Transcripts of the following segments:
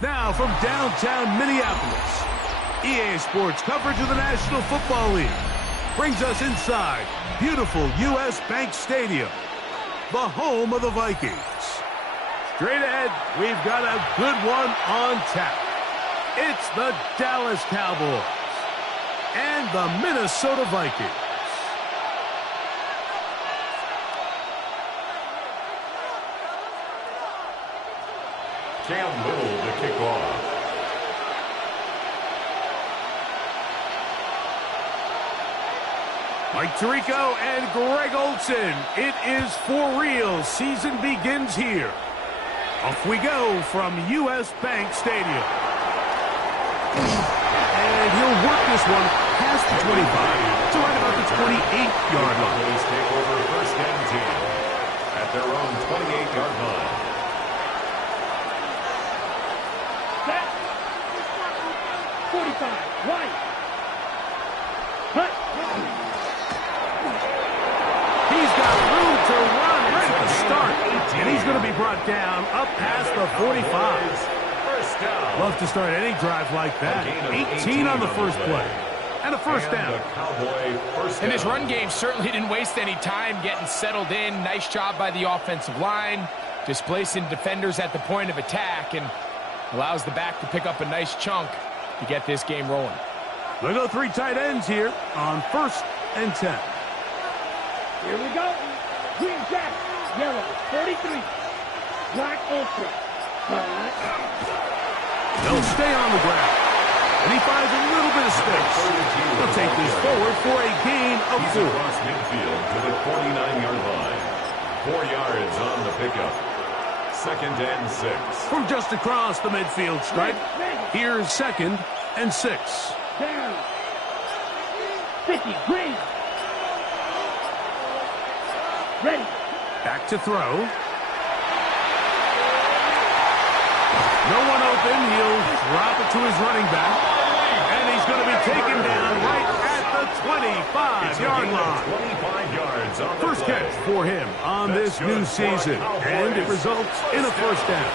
Now from downtown Minneapolis, EA Sports coverage of the National Football League brings us inside beautiful U.S. Bank Stadium, the home of the Vikings. Straight ahead, we've got a good one on tap. It's the Dallas Cowboys and the Minnesota Vikings. Cam Little to kick off. Mike Tirico and Greg Olsen. It is for real. Season begins here. Off we go from U.S. Bank Stadium. And he'll work this one past the 25 to right about the 28-yard line. Please take over first and 10 at their own 28-yard line. Set. 45. Right. Cut. He's got room to run right at the start. And he's going to be brought down up past the 45. First down. Love to start any drive like that. 18 on the first play. And a first down. And his run game certainly didn't waste any time getting settled in. Nice job by the offensive line, displacing defenders at the point of attack, and allows the back to pick up a nice chunk to get this game rolling. We'll go three tight ends here on first and 10. Here we go. Green jacket. Yellow. 43. Black ultra. They'll stay on the ground. And he finds a little bit of space. He'll take this forward for a gain of 4. Across midfield to the 49-yard line. 4 yards on the pickup. Second and 6. From just across the midfield stripe, here's second and 6. Down. 50. Green. Ready. Back to throw. No one open. He'll drop it to his running back. And he's going to be taken down right at the 25-yard line. 25 yards on the First catch for him on this new season. And it results in a first down.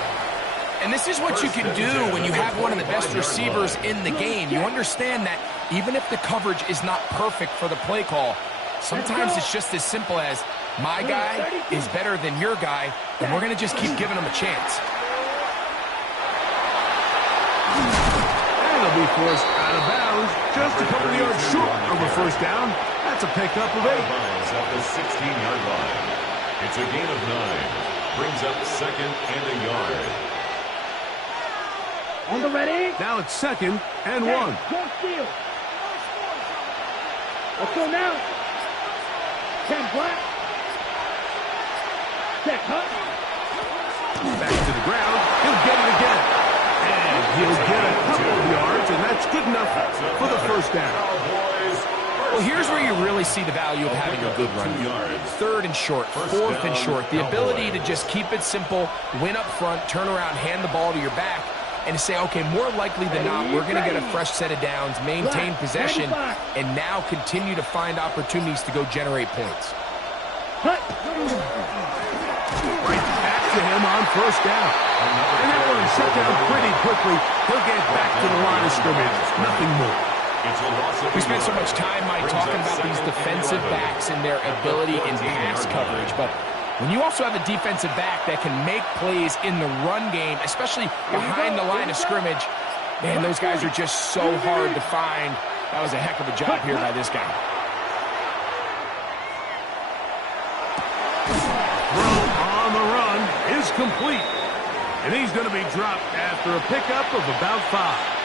And this is what you can do when you have one of the best receivers in the game. You understand that even if the coverage is not perfect for the play call, sometimes it's just as simple as, my guy is better than your guy, and we're going to just keep giving him a chance. And he'll be forced out of bounds just a couple of yards short of a first down. That's a pickup of 8. At the 16-yard line. It's a gain of 9. Brings up second and a yard. On the ready. Now it's second and 1. Don't steal. Let's go now. 10 black. Set cut. Back to the ground. He'll get it again. And he'll get a couple of yards, and that's good enough for the first down. Well, here's where you really see the value of having a good run. Third and short, fourth and short. The ability to just keep it simple, win up front, turn around, hand the ball to your back, and to say, okay, more likely than not, we're going to get a fresh set of downs, maintain possession, and now continue to find opportunities to go generate points. Right back to him on first down. And that one shut down pretty quickly. He'll get back to the line of scrimmage. Nothing more. We spent so much time, Mike, talking about these defensive backs and their ability in pass coverage, but when you also have a defensive back that can make plays in the run game, especially behind the line of scrimmage, man, those guys are just so hard to find. That was a heck of a job here by this guy. Throw on the run is complete. And he's going to be dropped after a pickup of about 5.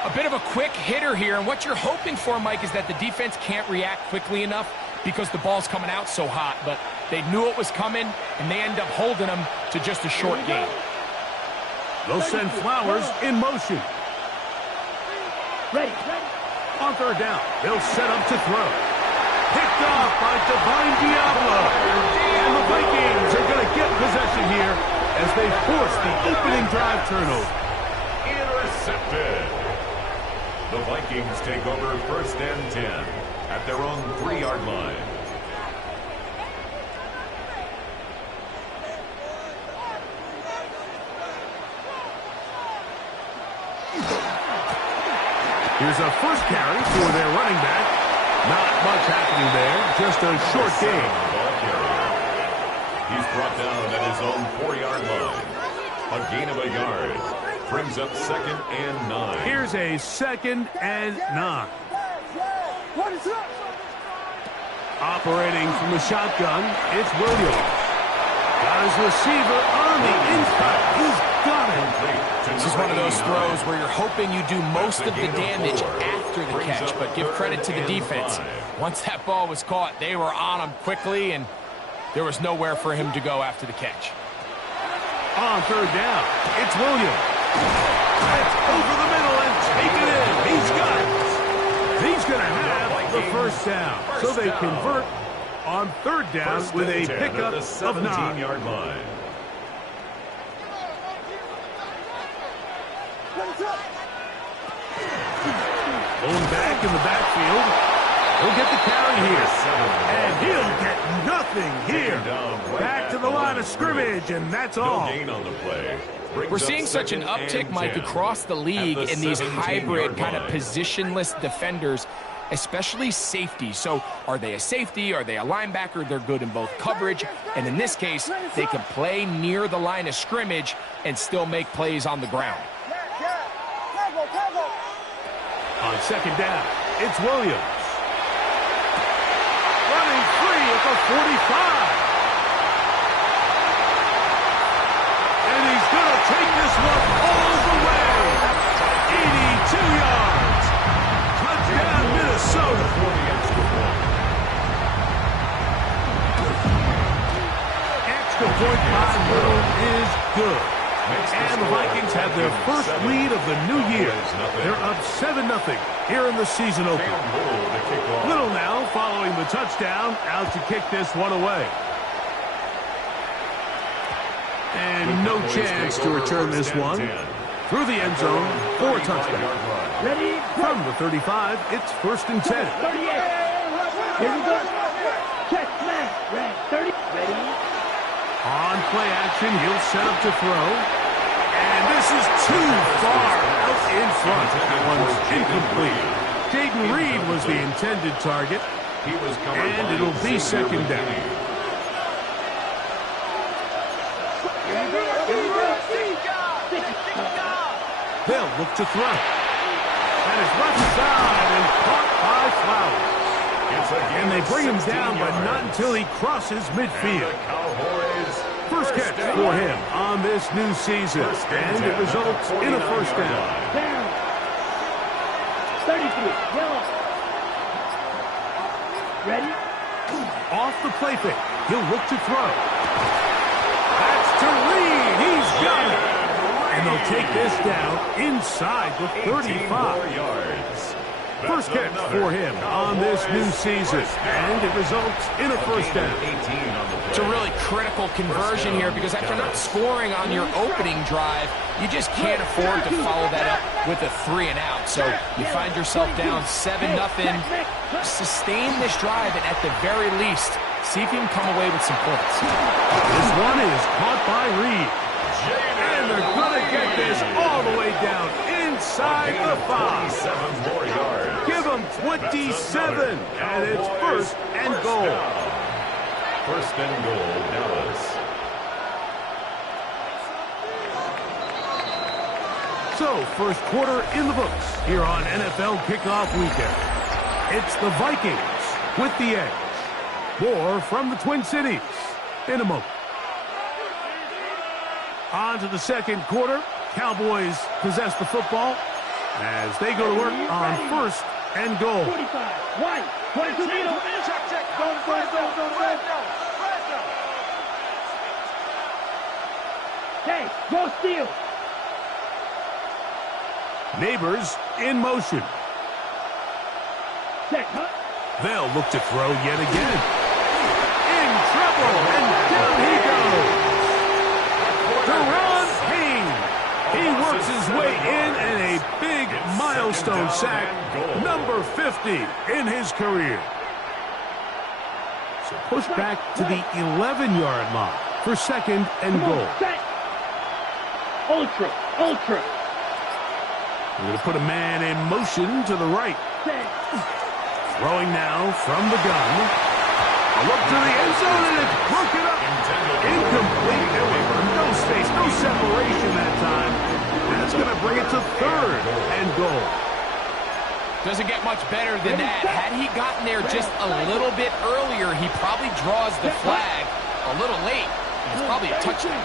A bit of a quick hitter here, and what you're hoping for, Mike, is that the defense can't react quickly enough because the ball's coming out so hot. But they knew it was coming, and they end up holding them to just a short gain. They'll send Flowers in motion. Ready. On third down, they'll set up to throw. Picked off by Divine Diablo. And the Vikings are going to get possession here as they force the opening drive turnover. Intercepted. The Vikings take over 1st and 10 at their own 3-yard line. Here's a first carry for their running back. Not much happening there, just a short gain. He's brought down at his own 4-yard line. A gain of a yard. Brings up 2nd and 9. Here's a 2nd and 9. Operating from the shotgun, it's Williams. Got his receiver on the inside. He's got it. This is one of those throws where you're hoping you do most of the damage after the catch, but give credit to the defense. Once that ball was caught, they were on him quickly, and there was nowhere for him to go after the catch. On third down, it's Williams. That's over the middle and take it in. He's got it. He's going to have the first down. So they convert on third down with a pickup of 9. 17-yard line. Going back in the backfield. He'll get the carry here. And he'll get nothing here. Back to the line of scrimmage, and that's all. No gain on the play. We're seeing such an uptick, Mike, across the league in these hybrid kind of positionless defenders, especially safety. So are they a safety? Are they a linebacker? They're good in both coverage. And in this case, they can play near the line of scrimmage and still make plays on the ground. On second down, it's Williams. Running free at the 45. And he's going to take this one all the way. 82 yards. Touchdown, Minnesota. Extra point by Little is good. And the Vikings have their first lead of the new year. They're up 7-0 here in the season opener. Little now following the touchdown, out to kick this one away. And no chance to return this one. Through the end zone for a touchdown. From the 35, it's 1st and 10. Here we go. Check, smash. Ready. 30. Ready. On play action, he'll set up to throw. And this is too far out in front. That one's incomplete. Jaden Reed was the intended target. And it'll be 2nd down. They'll look to throw. And it's left side and caught by Flowers. And they bring him down, but not until he crosses midfield. First catch for him on this new season, and it results in a first down. 33, yellow. Ready? Off the play fake, he'll look to throw. That's to Reed. He's got it. And they'll take this down inside the 35. yards. First catch for him on this new season, and it results in a first down. It's a really critical conversion here because after not scoring on your opening drive, you just can't afford to follow that up with a 3-and-out. So you find yourself down 7-0. Sustain this drive, and at the very least, see if you can come away with some points. This one is caught by Reed. And they're going to get this all the way down inside the 5. 27 more yards. Give them 27, and it's first and goal. First and goal, Dallas. So, first quarter in the books here on NFL Kickoff Weekend. It's the Vikings with the edge. More from the Twin Cities in a moment. On to the second quarter. Cowboys possess the football as they go to work on first and goal. 45. White. White to middle. Check. Go. Hey, go steal. Neighbors in motion. Check. Huh? They'll look to throw yet again. In trouble, and down he goes. Deron Payne. He works his way in a big milestone sack, number 50 in his career. So push back to the 11-yard line for second and goal. Ultra. We're going to put a man in motion to the right. Throwing now from the gun. A look to the end zone, and it's broken up. Incomplete. No space, no separation that time. That's going to bring it to third and goal. Doesn't get much better than that. Had he gotten there just a little bit earlier, he probably draws the flag a little late. It's probably a touchdown.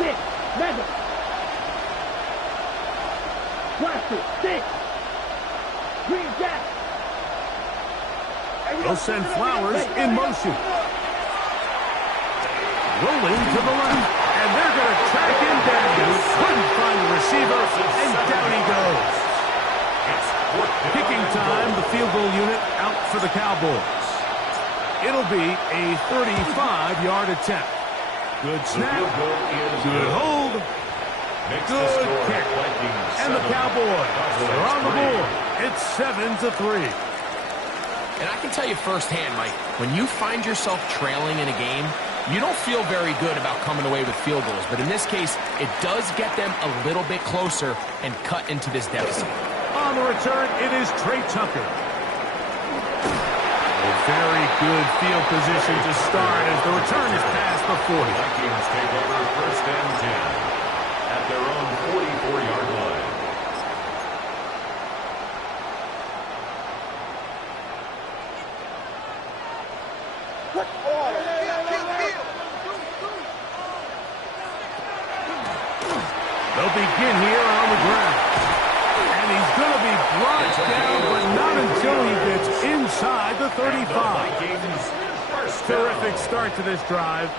6. Madden. Blaster. 6. Green Jack. They'll send Flowers in motion. Rolling to the left, and they're going to track him down. Couldn't find the receiver, and down he goes. Kicking time, the field goal unit out for the Cowboys. It'll be a 35-yard attempt. Good snap, good hold, good kick. And the Cowboys are on the board. It's 7-3. And I can tell you firsthand, Mike, when you find yourself trailing in a game, you don't feel very good about coming away with field goals. But in this case, it does get them a little bit closer and cut into this deficit. On the return, it is Trey Tucker. A very good field position to start as the return is past the 40. Vikings take over first and 10 at their own 44-yard line. They'll begin here on the ground. And he's going to be brought down, but not until he gets inside the 35. Terrific start to this drive.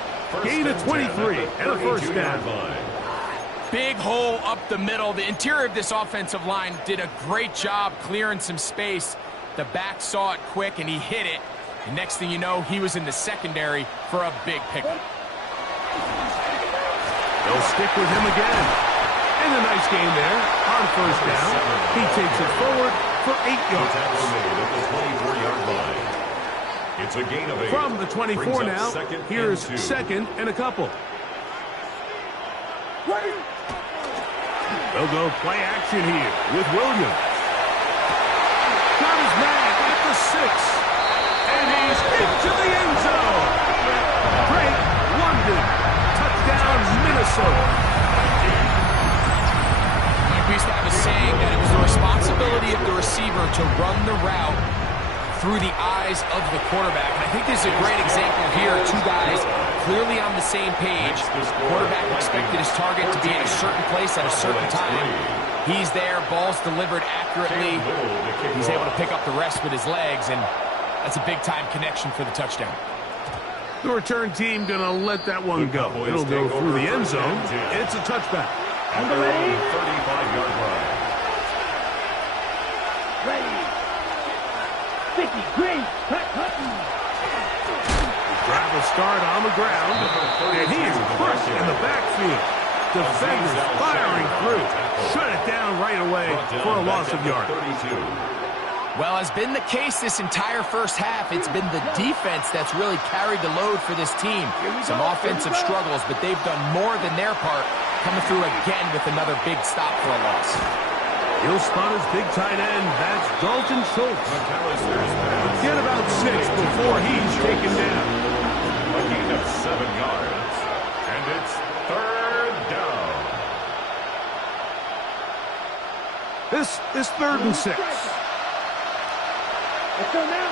Gain of 23 and a first down. Big hole up the middle. The interior of this offensive line did a great job clearing some space. The back saw it quick, and he hit it. And next thing you know, he was in the secondary for a big pickup. They'll stick with him again. And a nice game there on first down. He takes it forward for 8 yards. It's a gain of 8. From the 24 now, here's second and a couple. They'll go play action here with Williams. Got his man at the 6. And he's into the end zone. Drake London. Touchdown, Minnesota. We used to have a saying that it was the responsibility of the receiver to run the route through the eyes of the quarterback. And I think this is a great example here. Two guys clearly on the same page. The quarterback expected his target to be in a certain place at a certain time. He's there, ball's delivered accurately. He's able to pick up the rest with his legs, and that's a big-time connection for the touchdown. The return team going to let that one go. It'll go through the end zone. It's a touchback. At their own 35-yard line. Ready. 50. Green. Drive will start on the ground, and he is crushed in the backfield. Defenders firing through. Shut it down right away for a loss of yards. Well, as been the case this entire first half, it's been the defense that's really carried the load for this team. Some offensive struggles, but they've done more than their part coming through again with another big stop for a loss. He'll spot his big tight end. That's Dalton Schultz. Get about 6 before he's taken down. A gain of 7 yards. And it's 3rd down. This is 3rd and 6. Let's go now.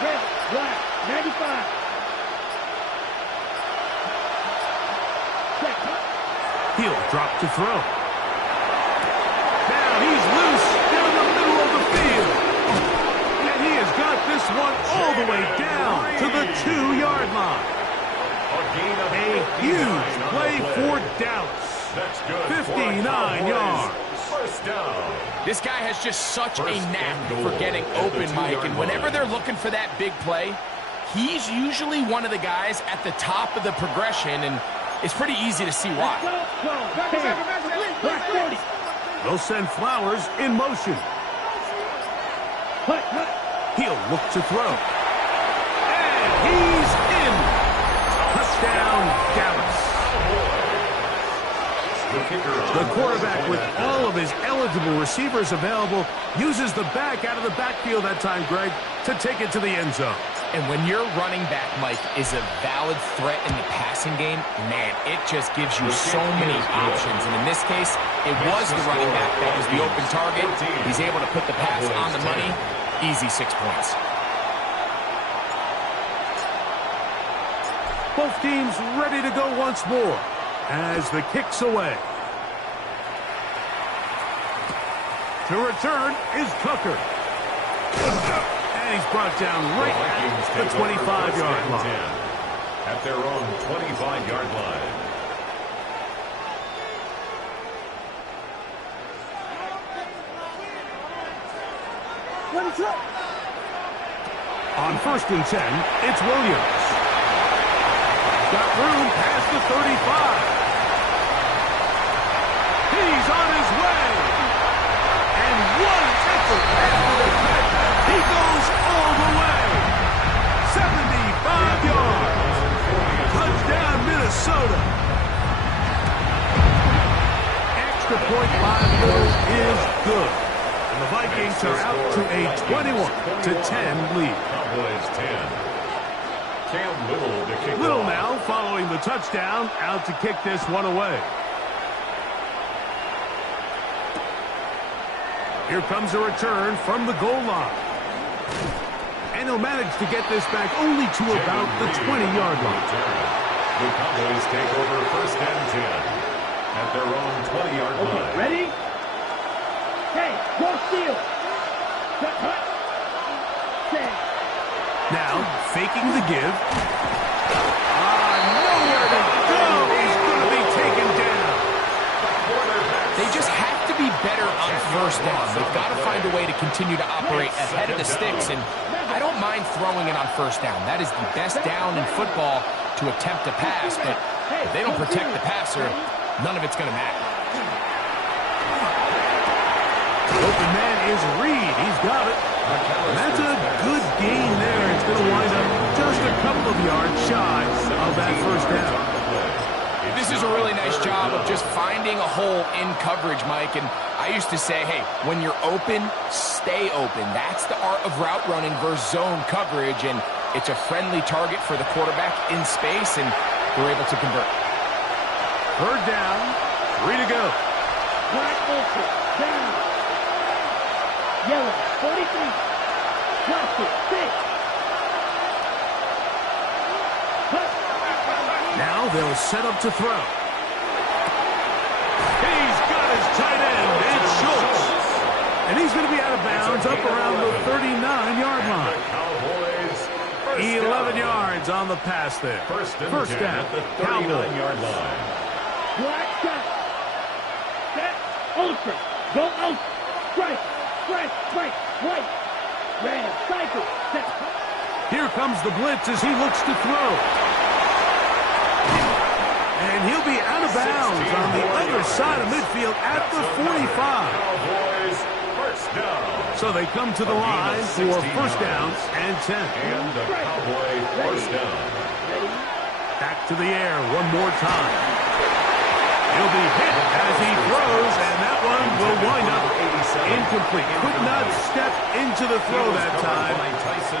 Red, black, 95. Check. He'll drop to throw. Now he's loose down the middle of the field. And he has got this one all the way down to the 2-yard line. A huge play for Dallas. That's good. 59 yards. First down. This guy has just such a knack for getting open, Mike, and whenever they're looking for that big play, he's usually one of the guys at the top of the progression, and it's pretty easy to see why. They'll send Flowers in motion. He'll look to throw. And he's in. Touchdown, Dallas. The quarterback, with all of his eligible receivers available, uses the back out of the backfield that time, Greg, to take it to the end zone. And when your running back, Mike, is a valid threat in the passing game, man, it just gives you so many options. And in this case, it was the running back that was the open target. He's able to put the pass on the money. Easy 6 points. Both teams ready to go once more as the kick's away. To return is Tucker. And he's brought down right at the 25-yard line. At their own 25-yard line. On 1st and 10, it's Williams. Got room past the 35. He's on his way. And one effort after the catch. He goes all the way. 75 yards. Touchdown, Minnesota. Extra point by Little is good. And the Vikings are out to a 21-10 lead. Cowboys 10. Cam Little to kick Little off. now following the touchdown, out to kick this one away. Here comes a return from the goal line. And he'll manage to get this back only to about the 20-yard line. The Cowboys take over 1st and 10 at their own 20-yard line. Ready? Hey, go steal. Cut. Now, faking the give. Nowhere to go. He's going to be taken down. They just have to be better on 1st down. They've got to find a way to continue to operate ahead of the sticks, and I don't mind throwing it on 1st down. That is the best down in football to attempt to pass, but if they don't protect the passer, none of it's going to matter. Open man is Reed. He's got it. And that's a good gain there. It's going to wind up just a couple of yards shy of that 1st down. This is a really nice job of just finding a hole in coverage, Mike. And I used to say, hey, when you're open, stay open. That's the art of route running versus zone coverage. And it's a friendly target for the quarterback in space, and they're able to convert. 3rd down, 3 to go. Black ultra, down. Yellow, 43. Plastic, 6. Now they'll set up to throw. He's got his tight end. It's Schultz. And he's going to be out of bounds up around the 39-yard line. 11 yards on the pass there. First down, at the 39-yard line. Black shot. Set. Ultra. Go ultra. Strike. White. Red. Cycle. Set. Here comes the blitz as he looks to throw. And he'll be out of bounds on the other side of midfield at the 45. Cowboys, 1st down. So they come to the line for 1st down and 10. And the Cowboy 1st down. Back to the air one more time. He'll be hit as he throws, and that one will wind up incomplete. Could not step into the throw that time.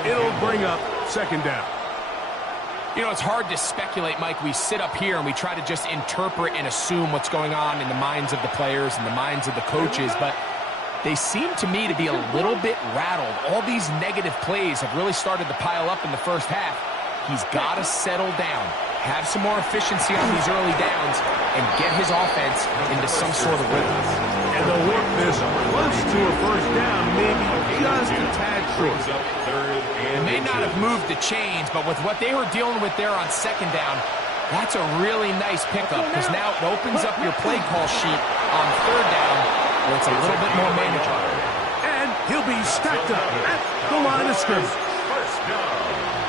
It'll bring up second down. You know, it's hard to speculate, Mike. We sit up here and we try to just interpret and assume what's going on in the minds of the players and the minds of the coaches, but they seem to me to be a little bit rattled. All these negative plays have really started to pile up in the first half. He's got to settle down, have some more efficiency on these early downs, and get his offense into some sort of rhythm. And they'll work this close to a first down, maybe just a tad short. They may not have moved the chains, but with what they were dealing with there on second down, that's a really nice pickup, because now it opens up your play call sheet on third down, where it's a little bit more manageable. And he'll be stacked up at the line of scrimmage.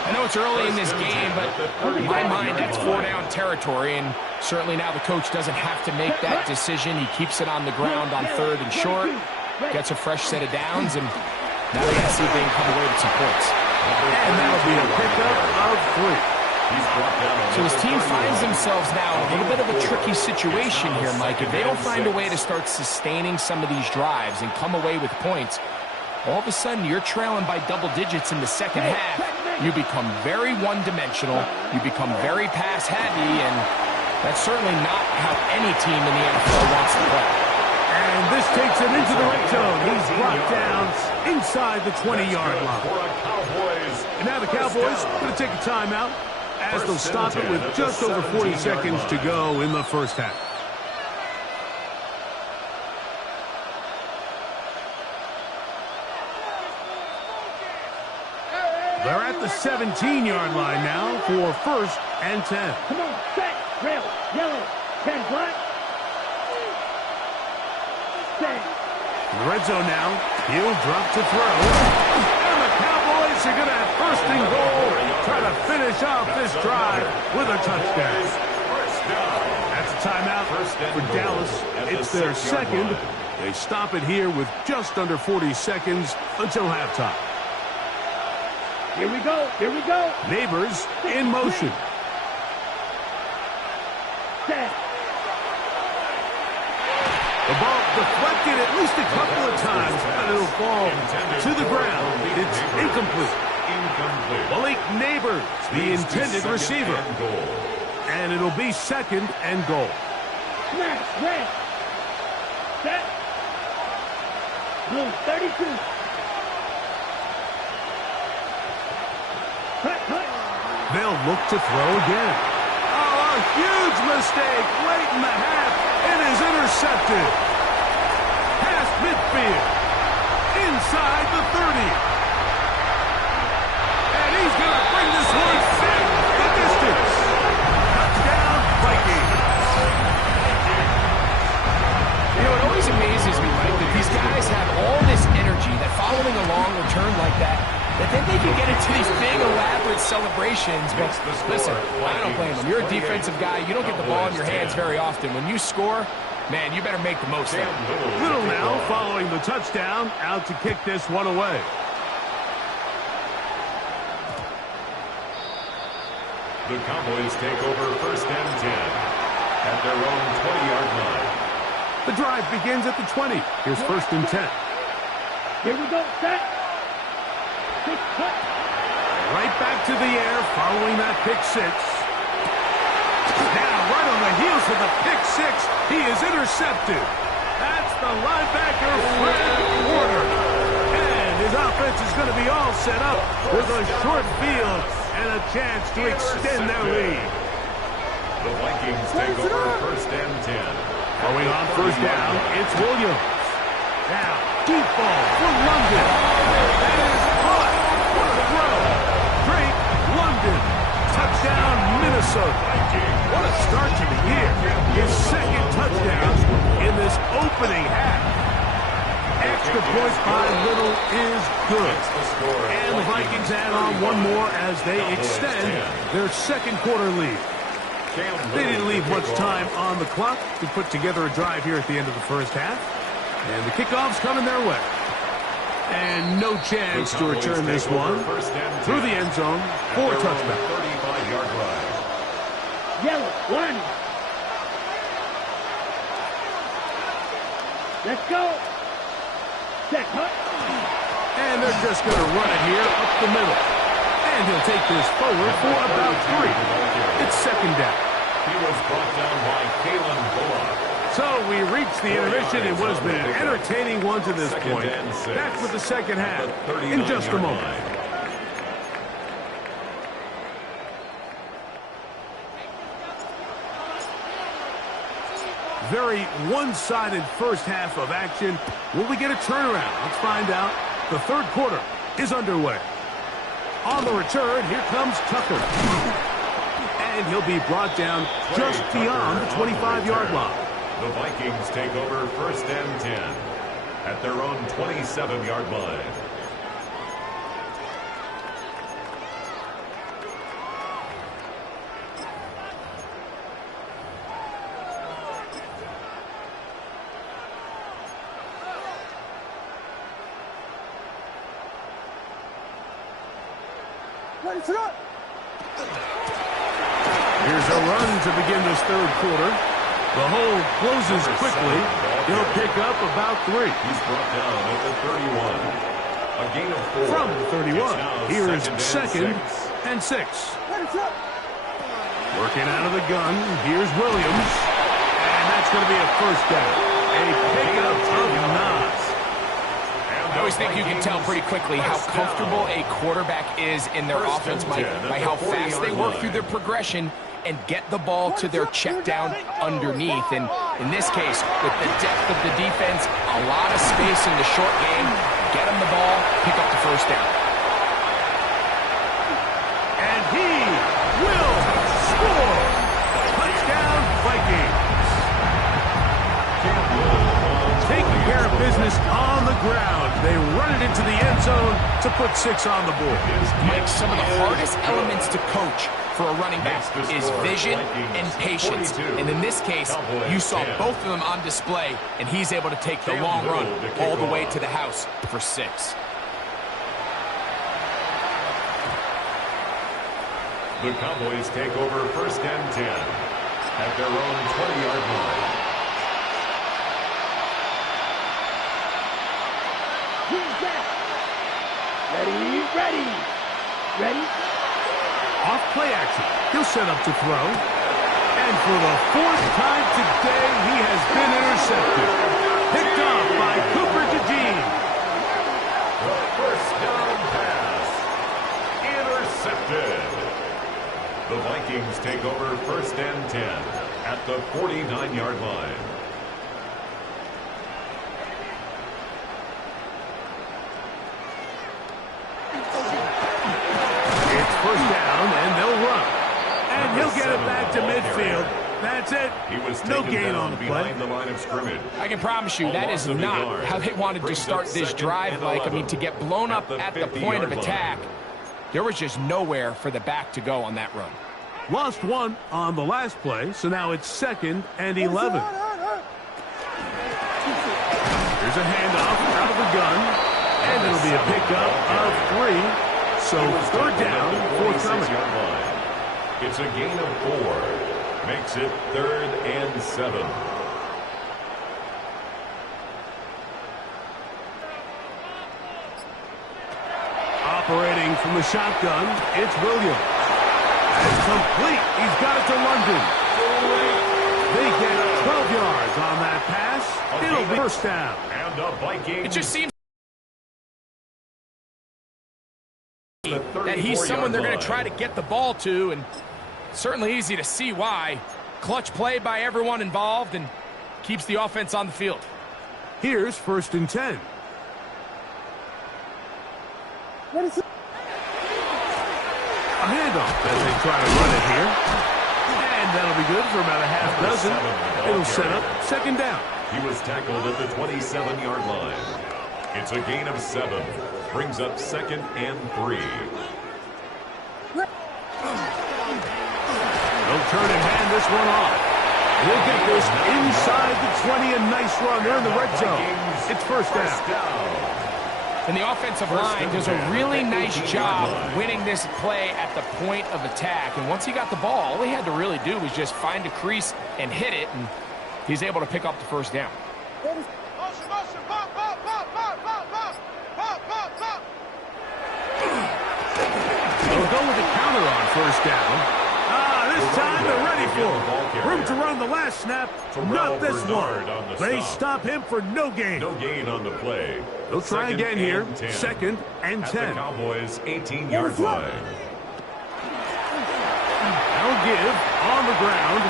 I know it's early in this game, but in my mind, that's 4-down territory, and certainly now the coach doesn't have to make that decision. He keeps it on the ground on third and short, gets a fresh set of downs, and now they got to see if they can come away with some points. And that'll be a pickup of 3. So his team finds themselves now in a little bit of a tricky situation here, Mike. If they don't find a way to start sustaining some of these drives and come away with points, all of a sudden you're trailing by double digits in the second half. You become very one-dimensional. You become very pass-heavy, and that's certainly not how any team in the NFL wants to play. And this takes him into the red zone. He's brought down inside the 20-yard line. And now the Cowboys going to take a timeout as they'll stop it with just over 40 seconds to go in the first half. They're at the 17-yard line now for first and 10. Come on, set, rail, yellow, 10 black. Set. In the red zone now, he'll drop to throw. And the Cowboys are going to have first and goal, try to finish off this drive with a touchdown. That's a timeout for Dallas. It's their second. They stop it here with just under 40 seconds until halftime. Here we go, here we go. Neighbors in motion. Set. The ball deflected at least a couple of times, but it'll fall to the ground. It's incomplete. Malik Neighbors, the intended receiver. And it'll be second and goal. Smash, red. Set. Blue, 32. They'll look to throw again. Oh, a huge mistake late in the half. It is intercepted. Past midfield. Inside the 30. And he's going to bring this one back the distance. Touchdown, Vikings. You know, it always amazes me, Mike, that these guys have all this energy, that following a long return like that then they can get into these big, elaborate celebrations. But listen, I don't blame them. You're a defensive guy. You don't get the ball in your hands very often. When you score, man, you better make the most of it. Little now following the touchdown, out to kick this one away. The Cowboys take over first and 10 at their own 20-yard line. The drive begins at the 20. Here's first and 10. Here we go, set. Right back to the air following that pick six. Now, right on the heels of the pick six, he is intercepted. That's the linebacker, Fred Warner. And his offense is going to be all set up with a short field and a chance to extend their lead. The Vikings take over first and 10. Going on first down, it's Williams. Now, deep ball for London. That is caught. What a throw. Drake London. Touchdown, Minnesota. What a start to the year. His second touchdown in this opening half. Extra point by Little is good. And the Vikings add on one more as they extend their second quarter lead. They didn't leave much time on the clock to put together a drive here at the end of the first half. And the kickoff's coming their way. And no chance to return this one through the end zone for a touchback. 35-yard line. Yellow, one. Let's go. Set, hunt. And they're just going to run it here up the middle. And he'll take this forward for about 3. It's second down. He was brought down by Kalen Bullock. So we reach the intermission in what has been an entertaining one to this point. Back with the second half in just a moment. Very one-sided first half of action. Will we get a turnaround? Let's find out. The third quarter is underway. On the return, here comes Tucker. And he'll be brought down just beyond the 25-yard line. The Vikings take over first and 10 at their own 27-yard line. Here's a run to begin this third quarter. The hole closes quickly. He'll pick up about 3. He's brought down at the 31. A gain of 4. From the 31. Here is second and 6. Working out of the gun. Here's Williams. And that's going to be a first down. A pickup of 9. I always think you can tell pretty quickly how comfortable a quarterback is in their offense, Mike, by how fast they work through their progression and get the ball to their check down underneath. And in this case, with the depth of the defense, a lot of space in the short game, get them the ball, pick up the first down. And he will score. Touchdown, Vikings. Taking care of business on the ground. They run it into the end zone to put 6 on the board. Mike, some of the hardest elements to coach for a running back is vision and patience. And in this case, you saw both of them on display, and he's able to take the long run all the way to the house for 6. The Cowboys take over first and 10 at their own 20-yard line. Ready? Off play action. He'll set up to throw. And for the 4th time today, he has been intercepted. Picked off by Cooper DeJean. The first down pass. Intercepted. The Vikings take over first and 10 at the 49-yard line. First down, and they'll run. And he'll get it back to midfield. That's it. He was no gain on the play. Behind the line of scrimmage. I can promise you that is not how they wanted to start this drive, Mike. I mean, to get blown up at the point of attack, there was just nowhere for the back to go on that run. Lost 1 on the last play, so now it's 2nd and 11. Here's a handoff out of the gun, and it'll be a pickup of 3. So third down, forthcoming. It's a gain of 4. Makes it 3rd and 7. Operating from the shotgun, it's Williams. It's complete. He's got it to London. They get 12 yards on that pass. It'll be first down. And the Vikings. It just seems that he's someone they're going to try to get the ball to, and certainly easy to see why. Clutch play by everyone involved and keeps the offense on the field. Here's first and 10. What is it? A handoff as they try to run it here. And that'll be good for about a half dozen. It'll set up second down. He was tackled at the 27-yard line. It's a gain of 7. Brings up 2nd and 3. They'll turn and hand this one off. We'll get this inside the 20. A nice run. They're in the red zone. It's first down. And the offensive line does a really nice job winning this play at the point of attack. And once he got the ball, all he had to really do was just find a crease and hit it. And he's able to pick up the first down. go with a counter on first down. This time they're ready for it. Room to run the last snap. Not this one. They stop him for no gain. No gain on the play. They'll try again here. 2nd and 10. At the Cowboys' 18-yard line. They'll give on the ground.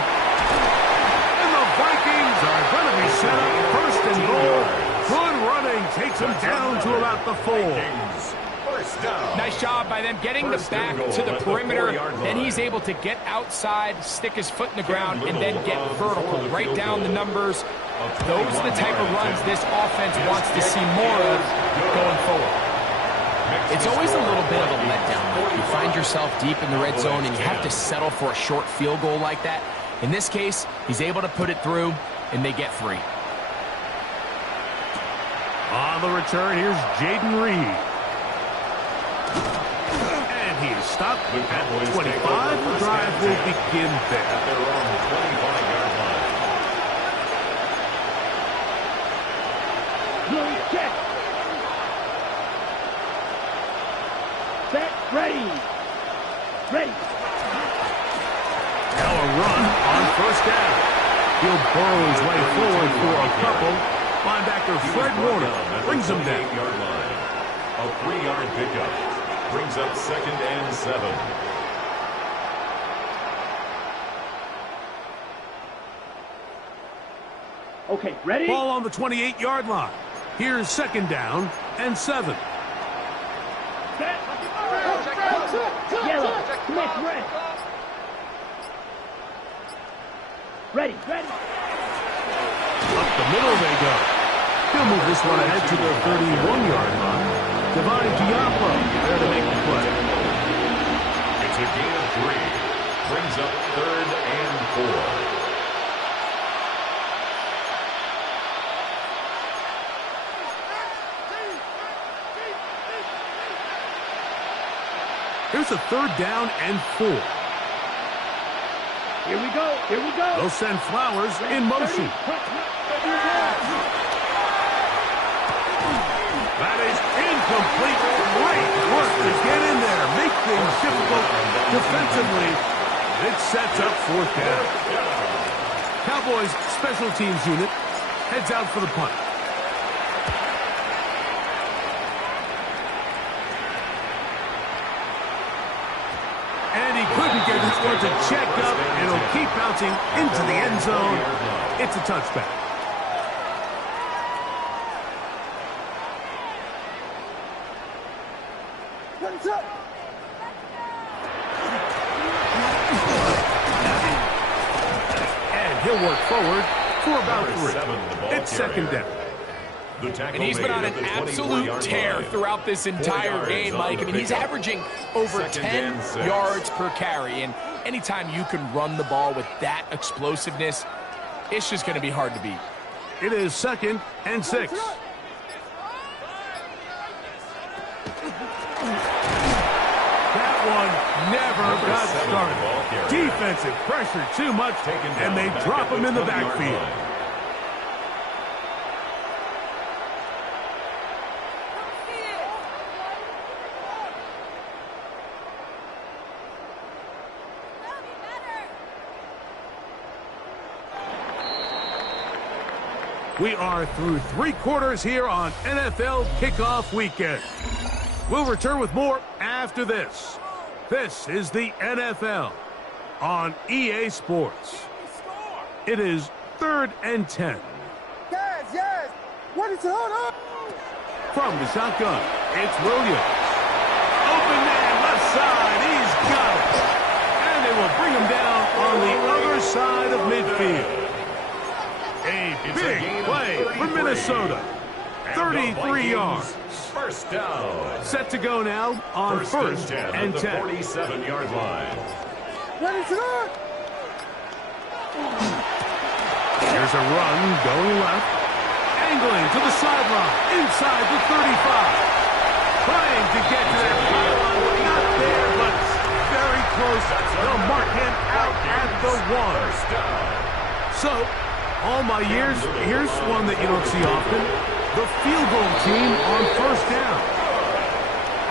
And the Vikings are going to be set up 1st and goal. Good running takes them down to about the 4. Nice job by them getting the back to the perimeter. Then he's able to get outside, stick his foot in the ground, and then get vertical. Right down the numbers. Those are the type of runs this offense wants to see more of going forward. It's always a little bit of a letdown. You find yourself deep in the red zone, and you have to settle for a short field goal like that. In this case, he's able to put it through, and they get 3. On the return, here's Jaden Reed. And he's stopped at 25. The drive will begin there. At their own 25-yard line. Blue check. Set. Ready. Ready. Now a run on first down. He'll burrow his way forward for a couple. Linebacker Fred Warner brings him down. 8-yard line. A 3-yard pickup. Brings up 2nd and 7. Okay, ready? Ball on the 28-yard line. Here's 2nd down and 7. Set. Yellow. Smith, red. Ready, ready. Up the middle they go. He'll move this one ahead to the 31-yard line. Devon Diablo there to make the play. It's a gain of 3. Brings up 3rd and 4. Here's a 3rd down and 4. Here we go, here we go. They'll send Flowers in motion. That is incomplete. Great work to get in there. Make things difficult defensively. It sets up 4th down. Cowboys special teams unit heads out for the punt. And he couldn't get this one to check up. It'll keep bouncing into the end zone. It's a touchback. And he'll work forward for about 3. It's 2nd down. And he's been on an absolute tear throughout this entire game, Mike. I mean, he's averaging over 10 yards per carry. And anytime you can run the ball with that explosiveness, it's just going to be hard to beat. It is 2nd and 6. That one never got started. Defensive pressure too much, and they drop him in the backfield. We are through 3 quarters here on NFL Kickoff Weekend. We'll return with more after this. This is the NFL on EA Sports. It is 3rd and 10. Yes. What is it? Hold on. From the shotgun, it's Williams. Open man, left side, he's got it. And they will bring him down on the other side of midfield. A big play for Minnesota. 33 yards. First down. Set to go now on 1st and 10. 47-yard line. What is it on? Here's a run going left. Angling to the sideline. Inside the 35. Trying to get to that pylon. Not there, but very close. They'll mark him out at the 1. So, all my years, here's one that you don't see often. The field goal team on 1st down.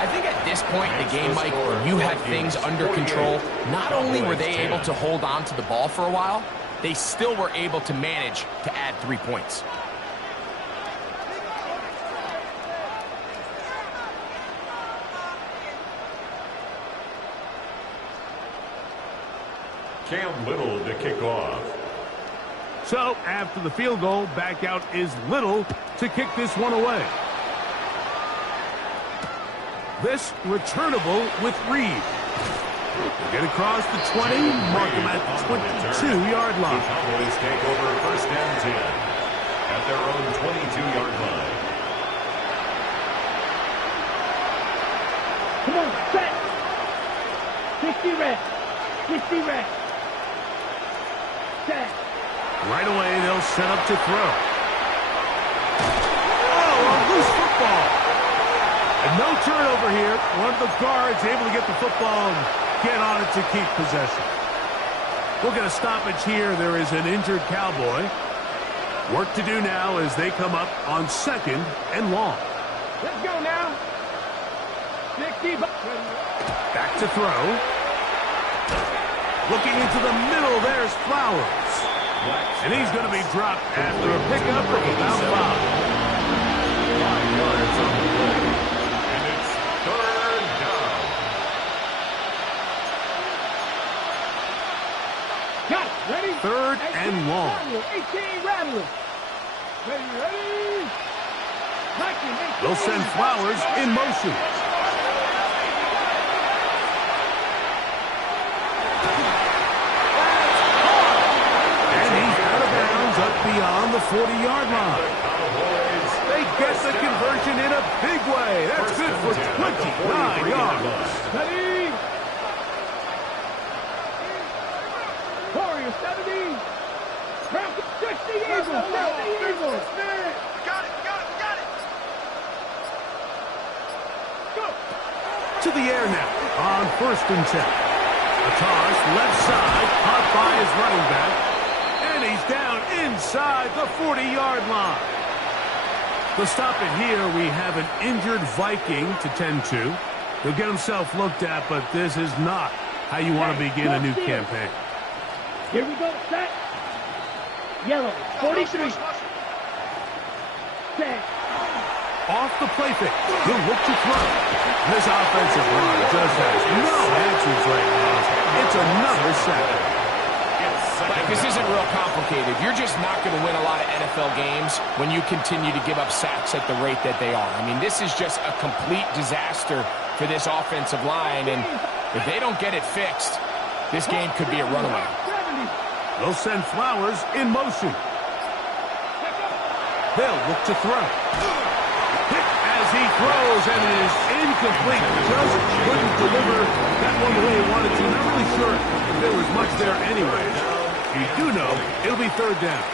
I think at this point in the game, Mike, when you have things under control, not only were they able to hold on to the ball for a while, they still were able to manage to add 3 points. Cam Little to kick off. So, after the field goal, back out is Little to kick this one away. This returnable with Reed. Get across the 20, mark him at the 22-yard line. The Cowboys take over first and 10 at their own 22-yard line. Come on, set. 60 reps. 60 reps. Set. Right away, they'll set up to throw. Oh, a loose football. And no turnover here. One of the guards able to get the football and get on it to keep possession. We'll get a stoppage here. There is an injured Cowboy. Work to do now as they come up on 2nd and long. Let's go now. 60. Back to throw. Looking into the middle, there's Flowers. And he's going to be dropped after a pickup of about 5. 5 yards on the play. And it's 3rd down. Got it. Ready? 3rd and long. 18 Rattler. Ready. They'll send Flowers in motion. Up beyond the 40-yard line. They get the conversion in a big way. That's good for 29 yards. Ready? Warrior 70. 60 Eagles. 60 Eagles. Got it. Go. To the air now on 1st and 10. A toss left side, caught by his running back. And he's down inside the 40-yard line. To stop it here, we have an injured Viking to tend to. He'll get himself looked at, but this is not how you want to begin a new campaign. Here we go. Set. Yellow. 43. Set. Off the play fake. He'll look to throw. This offensive line just has no answers right now. It's another sack. Like, this isn't real complicated. You're just not going to win a lot of NFL games when you continue to give up sacks at the rate that they are. I mean, this is just a complete disaster for this offensive line, and if they don't get it fixed, this game could be a runaway. They'll send Flowers in motion. They'll look to throw. Hit as he throws, and it is incomplete. Just couldn't deliver that one the way he wanted to. Not really sure if there was much there anyway. You do know it'll be 3rd down.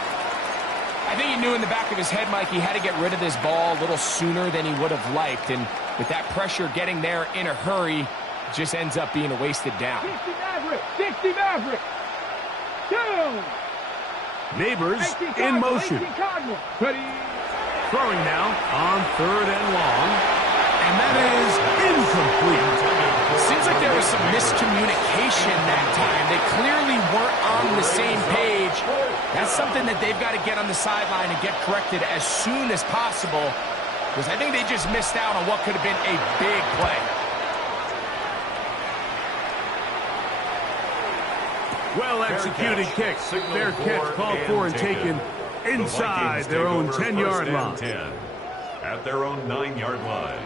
I think he knew in the back of his head, Mike, he had to get rid of this ball a little sooner than he would have liked. And with that pressure getting there in a hurry, it just ends up being a wasted down. 60 Maverick. 60 Maverick. Down. Neighbors in motion. Ready. Throwing now on 3rd and long. And that is incomplete. Seems like there was some miscommunication that time. They clearly weren't on the same page. That's something that they've got to get on the sideline and get corrected as soon as possible, because I think they just missed out on what could have been a big play. Well-executed kick. Fair catch called for and taken inside their own 10-yard line. 10 at their own 9-yard line.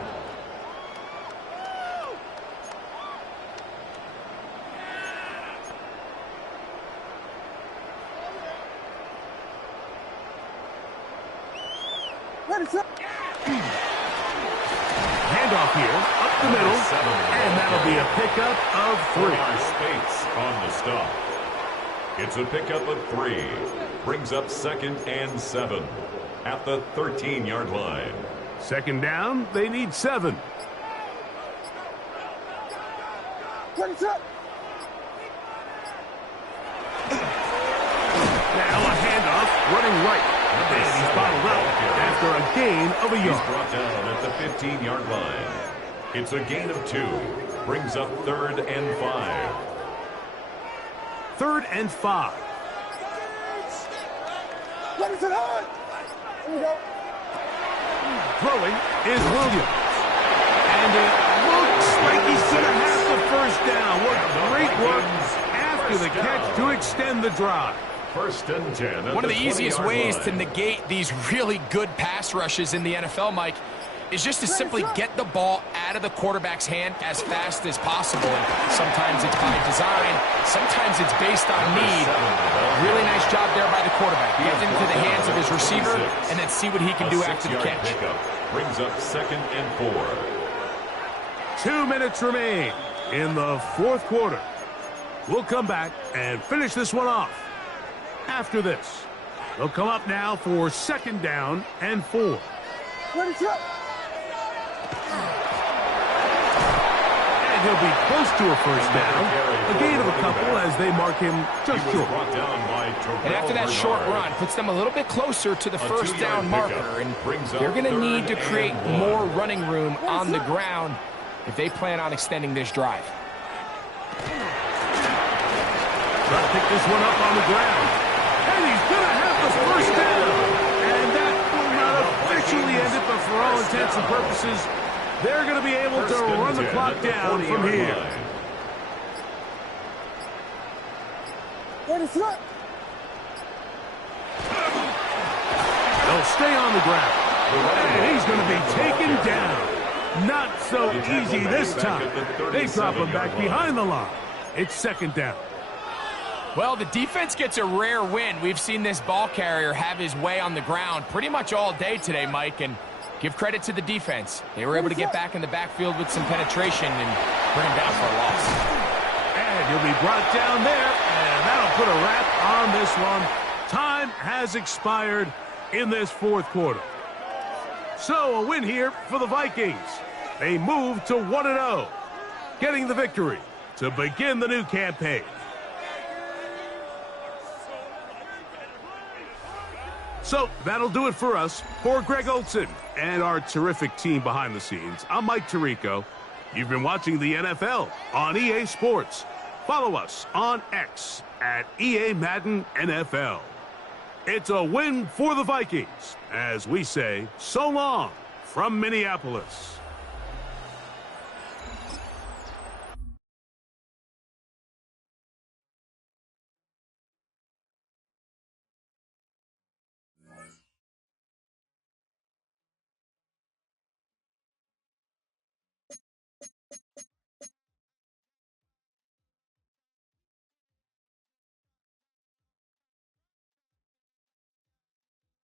Handoff here, up the middle, and that'll be a pickup of 3. Spates on the stop. It's a pickup of 3. Brings up 2nd and 7 at the 13-yard line. 2nd down, they need 7. What's up? Now a handoff, running right. And he's bottled up after a gain of a He's yard. brought down at the 15-yard line. It's a gain of 2. Brings up 3rd and 5. 3rd and 5. Let it hard. Here we go. Throwing is Williams. And it looks like he's going to have the first down. What great work after the catch to extend the drive. 1st and 10. One of the easiest ways to negate these really good pass rushes in the NFL, Mike, is just to simply get the ball out of the quarterback's hand as fast as possible. And sometimes it's by design, sometimes it's based on need. Really nice job there by the quarterback. Get it into the hands of his receiver and then see what he can do after the catch. Brings up 2nd and 4. 2 minutes remain in the 4th quarter. We'll come back and finish this one off. After this, they'll come up now for 2nd down and 4. Let it go. And he'll be close to a first down. A gain of a couple as they mark him just short. And after that short run, puts them a little bit closer to the first down marker. And they're going to need to create more running room on the ground if they plan on extending this drive. Trying to pick this one up on the ground. And he's going to have the first down. And that will not officially end it, but for all intents and purposes, they're going to be able to run the clock down from here. Let it slip. They'll stay on the ground. And he's going to be taken down. Not so easy this time. They drop him back behind the line. It's 2nd down. Well, the defense gets a rare win. We've seen this ball carrier have his way on the ground pretty much all day today, Mike, and give credit to the defense. They were able to get back in the backfield with some penetration and bring him down for a loss. And he'll be brought down there, and that'll put a wrap on this one. Time has expired in this 4th quarter. So a win here for the Vikings. They move to 1-0, getting the victory to begin the new campaign. So that'll do it for us. For Greg Olson and our terrific team behind the scenes, I'm Mike Tirico. You've been watching the NFL on EA Sports. Follow us on X at EA Madden NFL. It's a win for the Vikings as we say so long from Minneapolis.